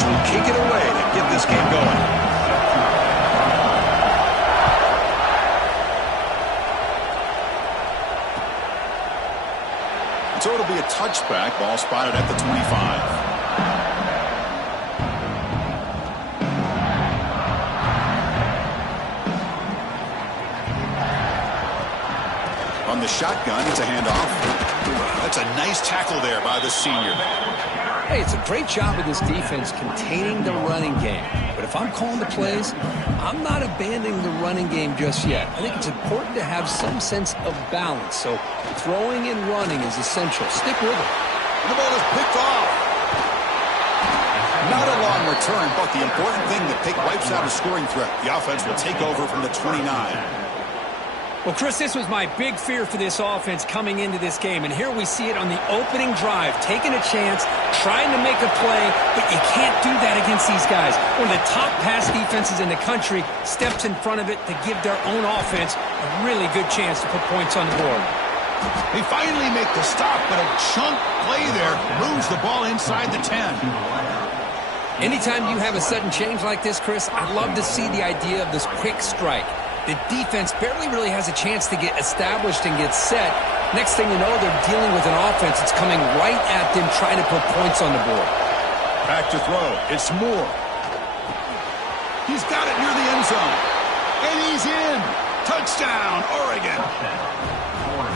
offense will kick it away to get this game going. So it'll be a touchback. Ball spotted at the 25. On the shotgun, it's a handoff. That's a nice tackle there by the senior. Hey, it's a great job of this defense containing the running game. But if I'm calling the plays, I'm not abandoning the running game just yet. I think it's important to have some sense of balance. So throwing and running is essential. Stick with it. And the ball is picked off. Not a long return, but the important thing that Pick wipes out a scoring threat. The offense will take over from the 29. Well, Chris, this was my big fear for this offense coming into this game. And here we see it on the opening drive, taking a chance, trying to make a play, but you can't do that against these guys. One of the top pass defenses in the country steps in front of it to give their own offense a really good chance to put points on the board. They finally make the stop, but a chunk play there moves the ball inside the 10. Anytime you have a sudden change like this, Chris, I love to see the idea of this quick strike. The defense barely really has a chance to get established and get set. Next thing you know, they're dealing with an offense that's coming right at them, trying to put points on the board. Back to throw. It's Moore. He's got it near the end zone. And he's in. Touchdown, Oregon.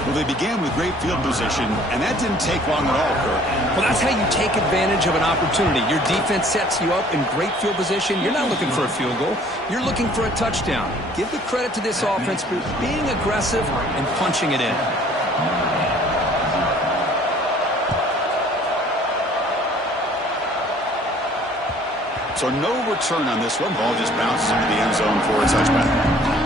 Well, they began with great field position, and that didn't take long at all, Kurt. Well, that's how you take advantage of an opportunity. Your defense sets you up in great field position. You're not looking for a field goal. You're looking for a touchdown. Give the credit to this offense for being aggressive and punching it in. So no return on this one. Ball just bounces into the end zone for a touchback.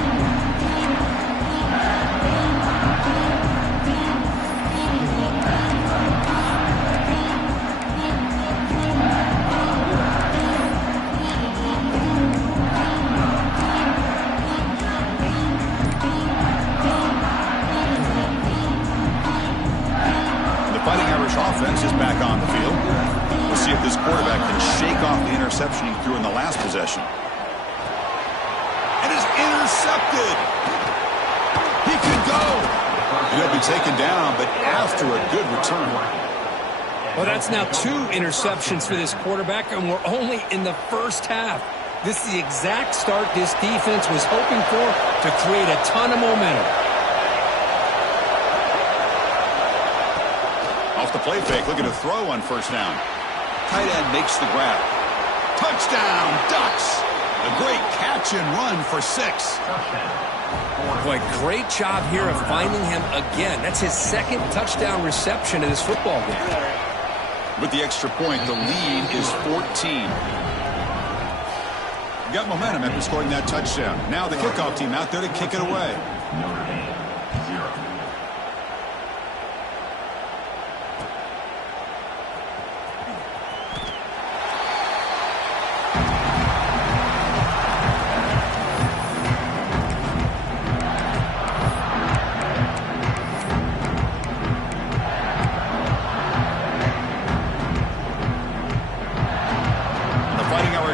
Offense is back on the field. We'll see if this quarterback can shake off the interception he threw in the last possession. And is intercepted. He could go. He'll be taken down, but after a good return. Well, that's now 2 interceptions for this quarterback, and we're only in the first half. This is the exact start this defense was hoping for to create a ton of momentum. Off the play fake, looking to throw on first down. Tight end makes the grab. Touchdown, Ducks! A great catch and run for 6. Boy, great job here of finding him again. That's his 2nd touchdown reception in this football game. With the extra point, the lead is 14. Got momentum after scoring that touchdown. Now the kickoff team out there to kick it away.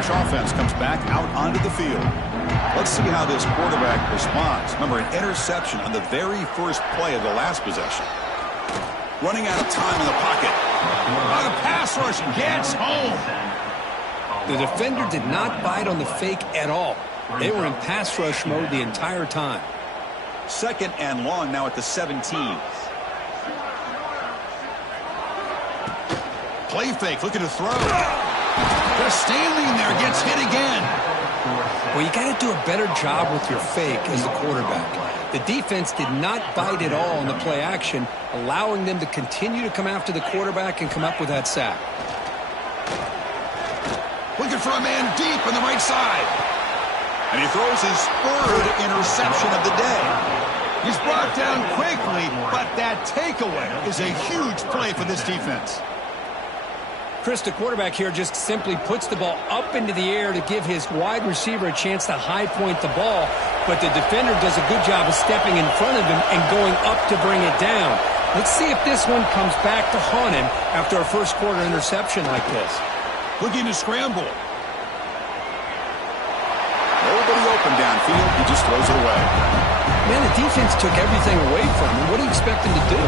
Offense comes back out onto the field. Let's see how this quarterback responds. Remember, an interception on the very first play of the last possession. Running out of time in the pocket. The pass rush gets home. The defender did not bite on the fake at all. They were in pass rush mode the entire time. 2nd and long now at the 17. Play fake, looking to throw. Just standing there, gets hit again. Well, you got to do a better job with your fake as the quarterback. The defense did not bite at all in the play action, allowing them to continue to come after the quarterback and come up with that sack. Looking for a man deep on the right side. And he throws his 3rd interception of the day. He's brought down quickly, but that takeaway is a huge play for this defense. Chris, the quarterback here just simply puts the ball up into the air to give his wide receiver a chance to high point the ball, but the defender does a good job of stepping in front of him and going up to bring it down. Let's see if this one comes back to haunt him after a first quarter interception like this. Looking to scramble. Nobody open downfield. He just throws it away. Man, the defense took everything away from him. What do you expect him to do?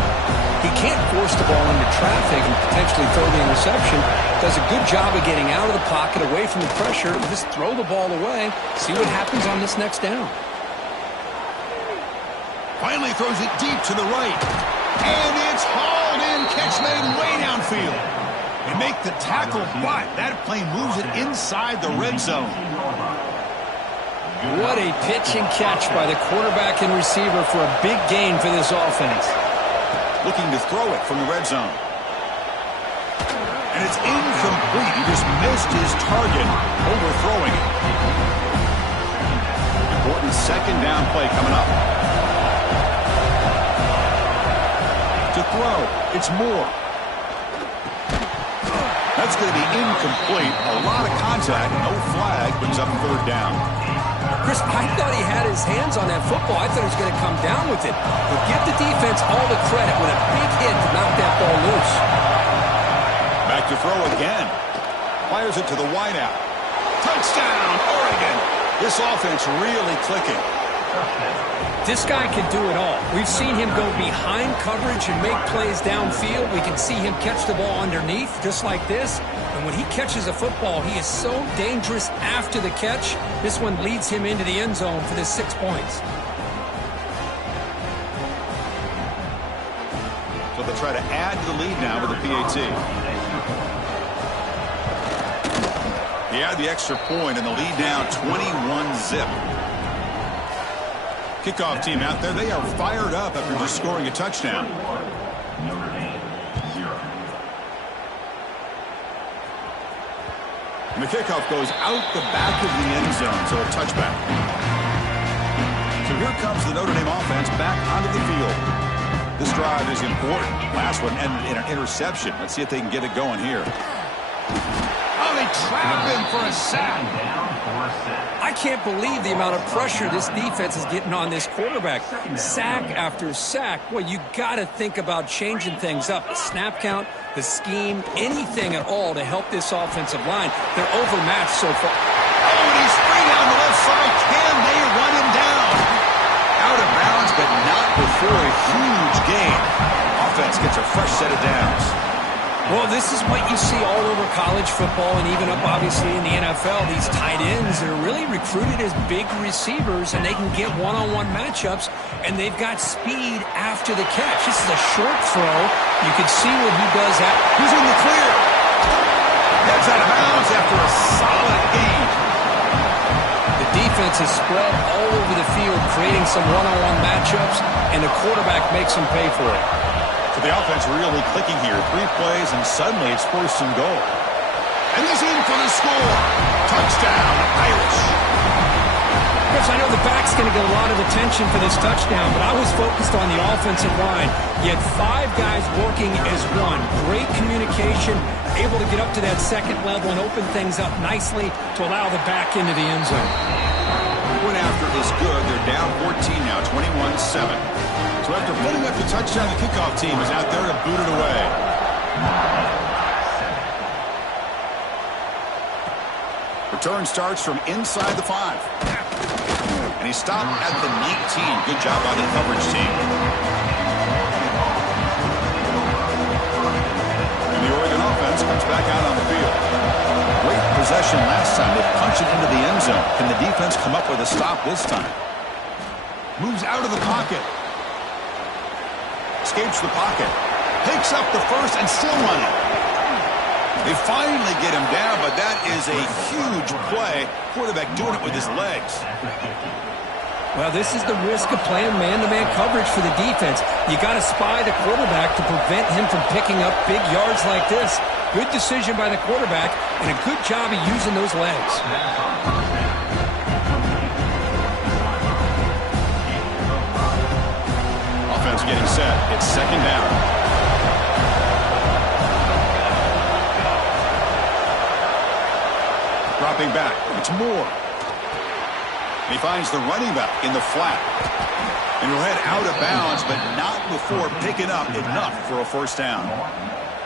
He can't force the ball into traffic and potentially throw the interception. Does a good job of getting out of the pocket, away from the pressure, and just throw the ball away. See what happens on this next down. Finally throws it deep to the right. And it's hauled in. Catch made way downfield. They make the tackle, but that play moves it inside the red zone. What a pitch and catch by the quarterback and receiver for a big gain for this offense. Looking to throw it from the red zone. And it's incomplete. He just missed his target, overthrowing it. Important second down play coming up. To throw, it's Moore. That's going to be incomplete. A lot of contact, no flag, brings up third down. Chris, I thought he had his hands on that football. I thought he was going to come down with it. But give the defense all the credit with a big hit to knock that ball loose. Back to throw again. Fires it to the wideout. Touchdown, Oregon. This offense really clicking. This guy can do it all. We've seen him go behind coverage and make plays downfield. We can see him catch the ball underneath, just like this. And when he catches a football, he is so dangerous after the catch. This one leads him into the end zone for the 6 points. So they'll try to add to the lead now with the PAT. He had the extra point and the lead now 21-zip. Kickoff team out there, they are fired up after just scoring a touchdown. And the kickoff goes out the back of the end zone, so a touchback. So here comes the Notre Dame offense back onto the field. This drive is important. Last one ended in an interception. Let's see if they can get it going here. Oh, they trap him for a sack. I can't believe the amount of pressure this defense is getting on this quarterback. Sack after sack. Well, you got to think about changing things up. The snap count, the scheme, anything at all to help this offensive line. They're overmatched so far. Oh, and he's free down the left side. Can they run him down? Out of bounds, but not before a huge gain. Offense gets a fresh set of downs. Well, this is what you see all over college football and even up, obviously, in the NFL. These tight ends are really recruited as big receivers, and they can get one-on-one matchups, and they've got speed after the catch. This is a short throw. You can see what he does. He's in the clear. Heads out of bounds after a solid gain. The defense is spread all over the field, creating some one-on-one matchups, and the quarterback makes them pay for it. So the offense really clicking here. 3 plays, and suddenly it's 1st and goal. And he's in for the score. Touchdown, Irish. Chris, I know the back's going to get a lot of attention for this touchdown, but I was focused on the offensive line. You had 5 guys working as one. Great communication, able to get up to that second level and open things up nicely to allow the back into the end zone. Went after is good. They're down 14 now, 21-7. So after putting up the touchdown, the kickoff team is out there to boot it away. Return starts from inside the 5. And he stopped at the 19. Good job by the coverage team. And the Oregon offense comes back out on the field. Great possession last time. They punched it into the end zone. Can the defense come up with a stop this time? Moves out of the pocket. Escapes the pocket. Picks up the first and still running. They finally get him down, but that is a huge play. Quarterback doing it with his legs. Well, this is the risk of playing man-to-man coverage for the defense. You got to spy the quarterback to prevent him from picking up big yards like this. Good decision by the quarterback, and a good job of using those legs. Offense getting set. It's 2nd down. Dropping back. It's Moore. He finds the running back in the flat. And he'll head out of bounds, but not before picking up enough for a 1st down.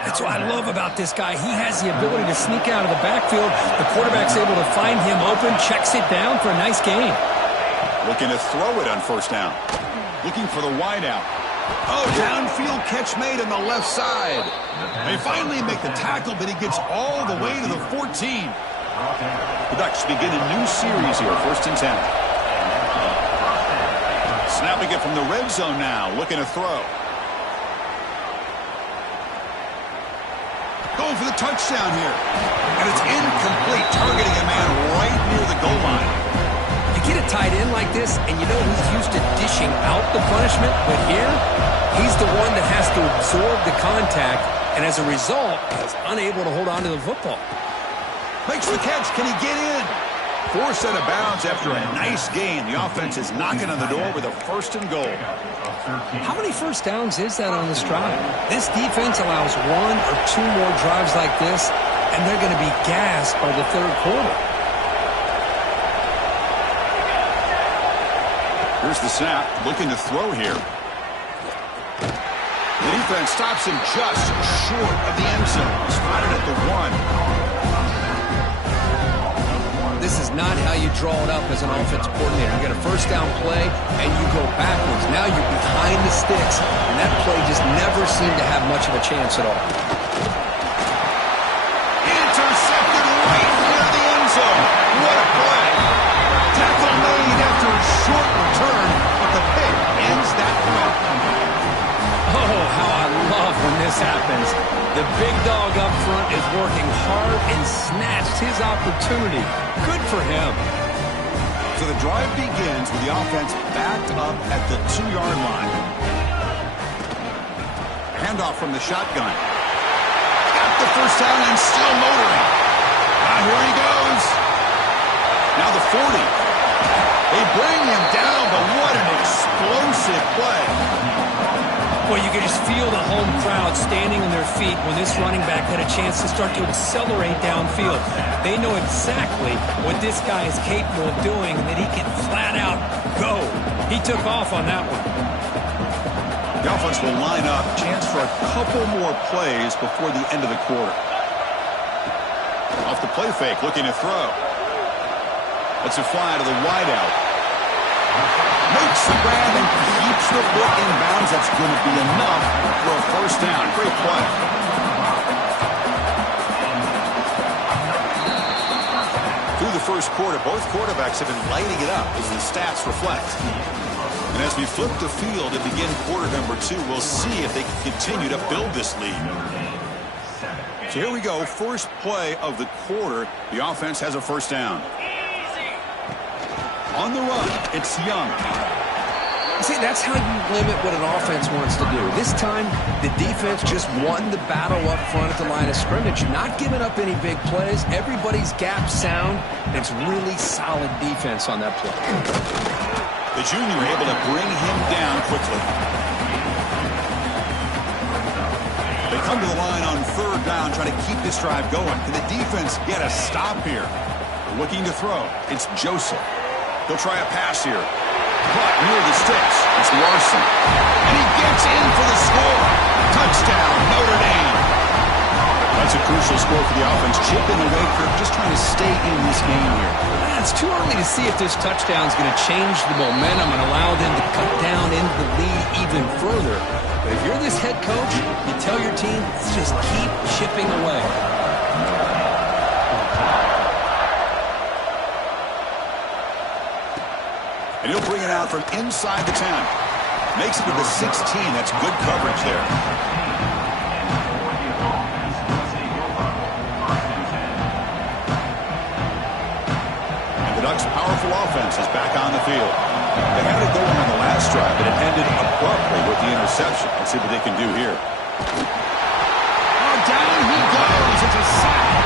That's what I love about this guy. He has the ability to sneak out of the backfield. The quarterback's able to find him open, checks it down for a nice gain. Looking to throw it on first down. Looking for the wide out. Oh, downfield catch made on the left side. They finally make the tackle, but he gets all the way to the 14. The Ducks begin a new series here, 1st and 10. Snapping it from the red zone now, looking to throw. Going for the touchdown here. And it's incomplete, targeting a man right near the goal line. You get a tight end like this, and you know he's used to dishing out the punishment, but here, he's the one that has to absorb the contact, and as a result, is unable to hold on to the football. Makes the catch. Can he get in? Forced out of bounds after a nice gain. The offense is knocking on the door with a 1st and goal. How many first downs is that on this drive? This defense allows 1 or 2 more drives like this, and they're going to be gassed by the 3rd quarter. Here's the snap, looking to throw here. The defense stops him just short of the end zone. Spotted at the 1. This is not how you draw it up as an offensive coordinator. You get a first down play, and you go backwards. Now you're behind the sticks, and that play just never seemed to have much of a chance at all. Intercepted right near the end zone. What a play. Tackle made after a short return, but the pick ends that play. Oh, how I love when this happens. The big dog up front is working hard and snatched his opportunity. Good for him. So the drive begins with the offense backed up at the 2-yard line. Handoff from the shotgun. Got the first down and still motoring. Here he goes. Now the 40. They bring him down, but what an explosive play. Well, you can just feel the home crowd standing on their feet when this running back had a chance to start to accelerate downfield. They know exactly what this guy is capable of doing and that he can flat out go. He took off on that one. The offense will line up. Chance for a couple more plays before the end of the quarter. Off the play fake, looking to throw. Lets it fly to the wideout. Makes the grab and keeps the foot in bounds. That's going to be enough for a first down. Great play. Through the first quarter, both quarterbacks have been lighting it up as the stats reflect. And as we flip the field and begin quarter number 2, we'll see if they can continue to build this lead. So here we go. First play of the quarter. The offense has a first down. On the run, it's Young. See, that's how you limit what an offense wants to do. This time, the defense just won the battle up front at the line of scrimmage, not giving up any big plays. Everybody's gap sound. It's really solid defense on that play. The junior able to bring him down quickly. They come to the line on 3rd down, trying to keep this drive going. Can the defense get a stop here? Looking to throw. It's Joseph. He'll try a pass here. But near the sticks, it's Larson. And he gets in for the score. Touchdown, Notre Dame. That's a crucial score for the offense. Chipping away, Kirk, just trying to stay in this game here. It's too early to see if this touchdown is going to change the momentum and allow them to cut down into the lead even further. But if you're this head coach, you tell your team, just keep chipping away. And he'll bring it out from inside the 10. Makes it to the 16. That's good coverage there. And the Ducks' powerful offense is back on the field. They had it going on the last drive, but it ended abruptly with the interception. Let's see what they can do here. Oh, down he goes. It's a sack.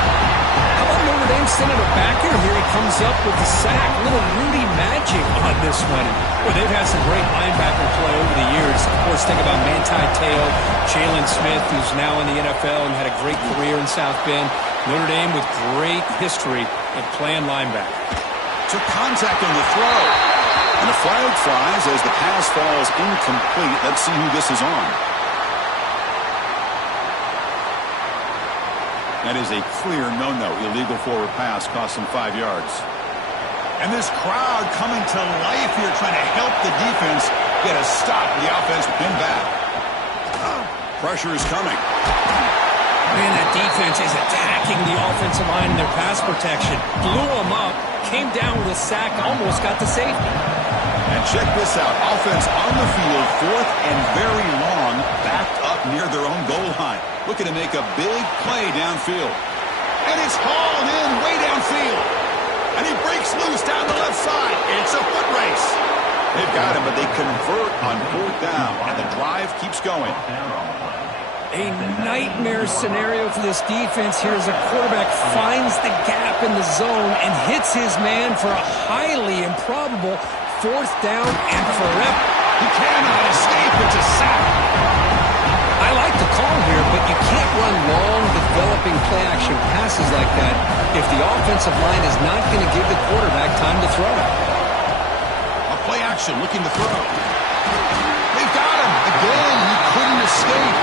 How about Notre Dame sending it back here? Here he comes up with the sack. Little Rudy magic on this one. Well, they've had some great linebacker play over the years. Of course, think about Manti Te'o, Jalen Smith, who's now in the NFL and had a great career in South Bend. Notre Dame with great history of playing linebacker. Took contact on the throw. And the flag flies as the pass falls incomplete. Let's see who this is on. That is a clear no-no. Illegal forward pass cost him 5 yards. And this crowd coming to life here, trying to help the defense get a stop. The offense pin back. Pressure is coming. Man, that defense is attacking the offensive line in their pass protection. Blew them up, came down with a sack, almost got to safety. And check this out. Offense on the field, 4th and very long, backed up near their own goal line. Looking to make a big play downfield. And it's hauled in way downfield. And he breaks loose down the left side. It's a foot race. They've got him, but they convert on 4th down. And the drive keeps going. A nightmare scenario for this defense here as a quarterback finds the gap in the zone and hits his man for a highly improbable 4th down and forever. He cannot escape. It's a sack. I like the call here, but you can't run long, developing play-action passes like that if the offensive line is not going to give the quarterback time to throw. A play action looking to throw. They've got him. Again, he couldn't escape.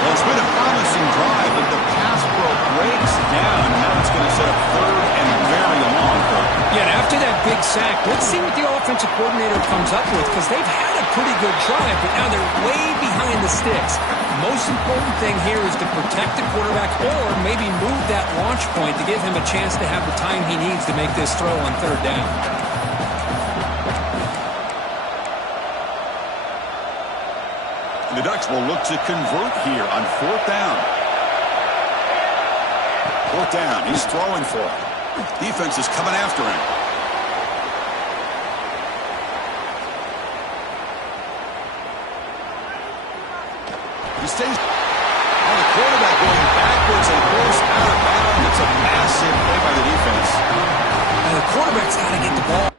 Well, it's been a promising drive, but the pass pro breaks down. Now it's going to set up 3rd and very long. Yeah, and after that big sack, let's see what the offensive coordinator comes up with, because they've had a pretty good drive, but now they're way behind the sticks. Most important thing here is to protect the quarterback or maybe move that launch point to give him a chance to have the time he needs to make this throw on 3rd down. The Ducks will look to convert here on 4th down. 4th down. He's throwing for it. Defense is coming after him. He stays on the quarterback going backwards and goes out of bounds. It's a massive play by the defense. And the quarterback's got to get the ball